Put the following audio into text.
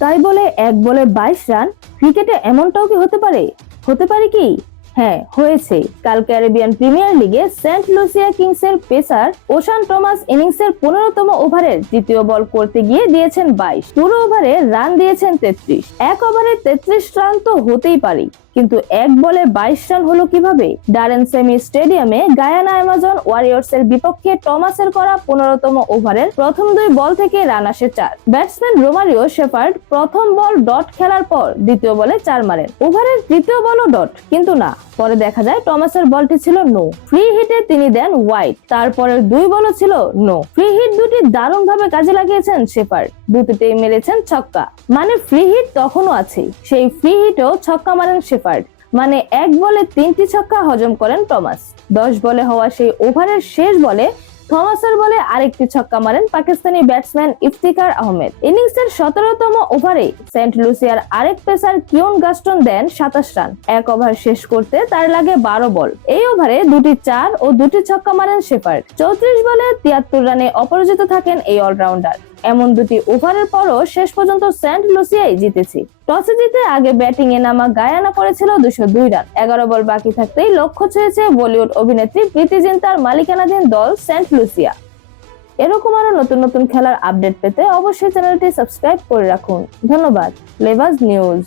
তাই বলে এক বলে বাইশ রান, ক্রিকেটে এমনটাও কি হতে পারে? হতে পারে কি? হ্যাঁ হয়েছে। কাল ক্যারিবিয়ান প্রিমিয়ার লিগে সেন্ট লুসিয়া কিংসের পেসার ওশান টমাস ইনিংসের পনেরোতম ওভারের দ্বিতীয় বল করতে গিয়ে দিয়েছেন বাইশ। পুরো ওভারে রান দিয়েছেন তেত্রিশ। এক ওভারে তেত্রিশ রান তো হতেই পারে। কিন্তু এক বলে বাইশ রান হলো কীভাবে? ডারেন সেমি স্টেডিয়ামে গায়ানা অ্যামাজন ওয়ারিয়র্স এর বিপক্ষে টমাসের করা পনেরোতম ওভারের প্রথম দুই বল থেকে রান আসে চার। ব্যাটসম্যান রোমারিও শেফার্ড প্রথম বল ডট খেলার পর দ্বিতীয় বলে চার মারেন। ওভারের তৃতীয় বলও ডট, কিন্তু না, পরে দেখা যায় টমাসের বলটি ছিল নো। ফ্রি হিটে তিনি দেন হোয়াইট তারপরের দুই বলও ছিল নো। ফ্রি হিট দুটি দারুণ ভাবে কাজে লাগিয়েছেন শেফার্ড। দুটিতেই মেরেছেন ছক্কা। মানে ফ্রি হিট তখনও আছে সেই ফ্রি হিটেও ছক্কা মারেন শেফার্ড। মানে এক বলে তিনটি ছক্কা হজম করেন টমাস। দশ বলে হওয়া সেই ওভারের শেষ বলে থমাসের বলে আরেকটি ছক্কা মারেন পাকিস্তানি ব্যাটসম্যান ইফতিকার আহমেদ। ইনিংসের সতেরোতম ওভারে সেন্ট লুসিয়ার আরেক পেসার কিয়ন গাস্টন দেন সাতাশ রান। এক ওভার শেষ করতে তার লাগে বারো বল। এই ওভারে দুটি চার ও দুটি ছক্কা মারেন শেফার্ড। চৌত্রিশ বলে তিয়াত্তর রানে অপরাজিত থাকেন এই অলরাউন্ডার। এমন দুটি ওভারের পরও শেষ পর্যন্ত সেন্ট লুসিয়াই জিতেছি। টসে জিতে আগে ব্যাটিং এ নামা গায়ানা করেছিল দুশো দুই রান। এগারো বল বাকি থাকতেই লক্ষ্য ছুঁয়েছে বলিউড অভিনেত্রী প্রীতি জিন্তার মালিকানাধীন দল সেন্ট লুসিয়া। এরকম আরও নতুন নতুন খেলার আপডেট পেতে অবশ্যই চ্যানেলটি সাবস্ক্রাইব করে রাখুন। ধন্যবাদ। লেভাজ নিউজ।